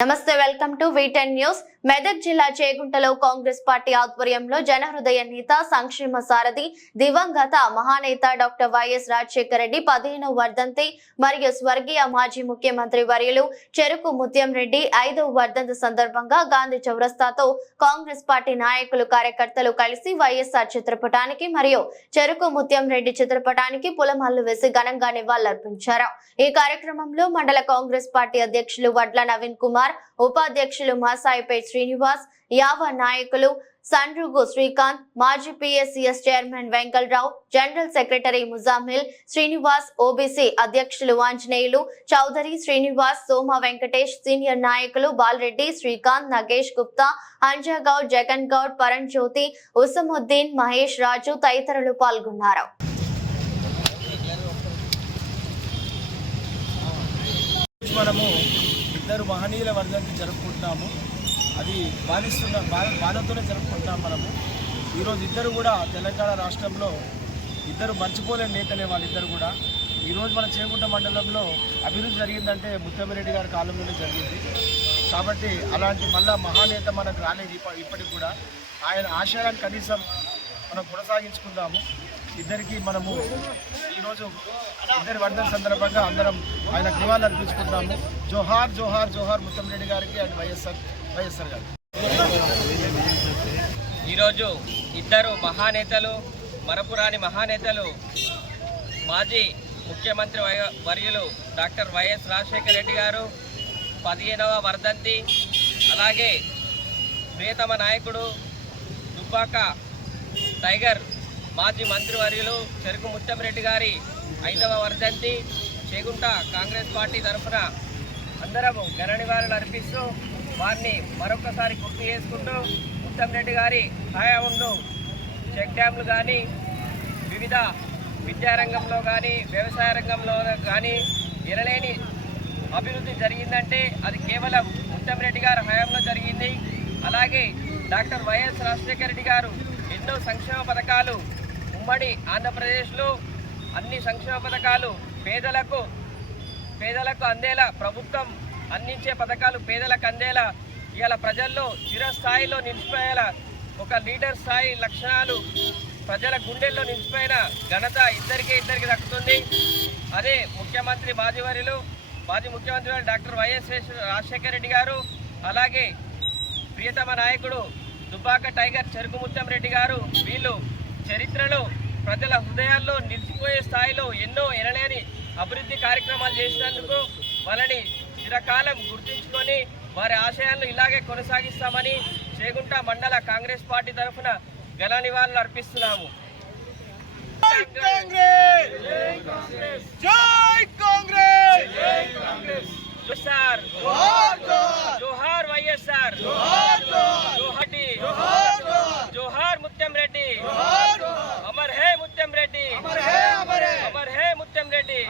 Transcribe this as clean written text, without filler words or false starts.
నమస్తే welcome to V10 news. Medak జిల్లా చేగుంటలో Congress party ఆధ్వర్యంలో జనహృదయ నేత సంక్షేమ సారథి దివంగత మహానేత డాక్టర్ వైఎస్ రాజశేఖర రెడ్డి 15వ వర్ధంతి మరియు స్వర్గీయ మాజీ ముఖ్యమంత్రి వర్యులు చెరుకు ముత్యం రెడ్డి 5వ వర్ధంతి సందర్భంగా గాంధీ చౌరస్తాతో కాంగ్రెస్ పార్టీ నాయకులు కార్యకర్తలు కలిసి వైఎస్ఆర్ చిత్రపటానికి మరియు చెరుకు ముత్యం రెడ్డి చిత్రపటానికి పూలమాలలు వేసి ఘనంగా నివాళులర్పించారు। ఈ కార్యక్రమంలో మండల కాంగ్రెస్ పార్టీ అధ్యక్షులు వడ్ల నవీన్ కుమార్, ఉపాధ్యక్షులు మాసాయిపేట్ శ్రీనివాస్, యావ నాయకులు సండ్రుగు శ్రీకాంత్, మాజీ PSCS chairman Venkalrao, general secretary Muzammil Srinivas, OBC అధ్యక్షులు ఆంజనేయులు, చౌదరి శ్రీనివాస్, సోమ వెంకటేష్, సీనియర్ నాయకులు బాలరెడ్డి, శ్రీకాంత్, నగేష్ గుప్తా, అంజాగౌడ్, జగన్ గౌడ్, పరణ్ జ్యోతి, ఉసముద్దీన్, మహేష్ రాజు తదితరులు పాల్గొన్నారు। ఇద్దరు మహనీయుల వర్ధంతి జరుపుకుంటున్నాము। అది బాధతోనే జరుపుకుంటున్నాము మనము। ఈరోజు ఇద్దరు కూడా తెలంగాణ రాష్ట్రంలో ఇద్దరు మర్చిపోలేని నేతలే వాళ్ళిద్దరు కూడా। ఈరోజు మన చేగుంట మండలంలో అభివృద్ధి జరిగిందంటే ముత్యంరెడ్డి గారి కాలంలోనే జరిగింది కాబట్టి అలాంటి మళ్ళా మహానేత మనకు రాలేదు ఇప్పటికి కూడా। ఆయన ఆశయాన్ని కనీసం మనం కొనసాగించుకుందాము। ఇద్దరికి మనము ఈరోజు ఇద్దరి వర్ధంతి సందర్భంగా అందరం ఆయన నివాళులు అర్పించుకుంటాము। జోహార్ జోహార్ జోహార్ ముత్యంరెడ్డి గారికి అండ్ వైఎస్ఆర్ గారికి। ఈరోజు ఇద్దరు మహానేతలు, మరపురాని మహానేతలు, మాజీ ముఖ్యమంత్రి వర్యులు డాక్టర్ వైఎస్ రాజశేఖర రెడ్డి గారు 15వ వర్ధంతి, అలాగే ప్రియతమ నాయకుడు దుబ్బాక టైగర్ మాజీ మంత్రివర్యులు చెరుకు ముత్యం రెడ్డి గారి 5వ వర్ధంతి చేగుంట కాంగ్రెస్ పార్టీ తరఫున అందరము ఘన నివాళులు అర్పిస్తూ వారిని మరొకసారి గుర్తు చేసుకుంటూ ముత్యం రెడ్డి గారి హయాంలో చెక్ డ్యామ్లు కానీ వివిధ విద్యారంగంలో కానీ వ్యవసాయ రంగంలో కానీ ఎనలేని అభివృద్ధి జరిగిందంటే అది కేవలం ముత్యం రెడ్డి గారి హయాంలో జరిగింది। అలాగే డాక్టర్ వైఎస్ రాజశేఖర రెడ్డి గారు ఎన్నో సంక్షేమ పథకాలు ఉమ్మడి ఆంధ్రప్రదేశ్లో అన్ని సంక్షేమ పథకాలు పేదలకు అందేలా, ప్రభుత్వం అందించే పథకాలు పేదలకు అందేలా, ఇవాళ ప్రజల్లో చిరస్థాయిలో నిలిచిపోయేలా ఒక లీడర్ స్థాయి లక్షణాలు ప్రజల గుండెల్లో నిలిచిపోయిన ఘనత ఇద్దరికి దక్కుతుంది। అదే మాజీ ముఖ్యమంత్రి డాక్టర్ వైఎస్ రాజశేఖర రెడ్డి గారు, అలాగే ప్రియతమ నాయకుడు దుబ్బాక టైగర్ చెరుకు ముత్యం రెడ్డి గారు, వీళ్ళు చరిత్రలో ప్రజల హృదయాల్లో నిలిచిపోయే స్థాయిలో ఎన్నో ఎనలేని అభివృద్ధి కార్యక్రమాలు చేసినందుకు వాళ్ళని చిరకాలం గుర్తుంచుకొని వారి ఆశయాలను ఇలాగే కొనసాగిస్తామని చేగుంట మండల కాంగ్రెస్ పార్టీ తరఫున ఘన నివాళులు అర్పిస్తున్నాము। జోహార్ వైఎస్ఆర్, జోహార్ ముత్యం రెడ్డి, అమర్ హే ముత్యం రెడ్డి, అమర్ హే ముత్యం రెడ్డి।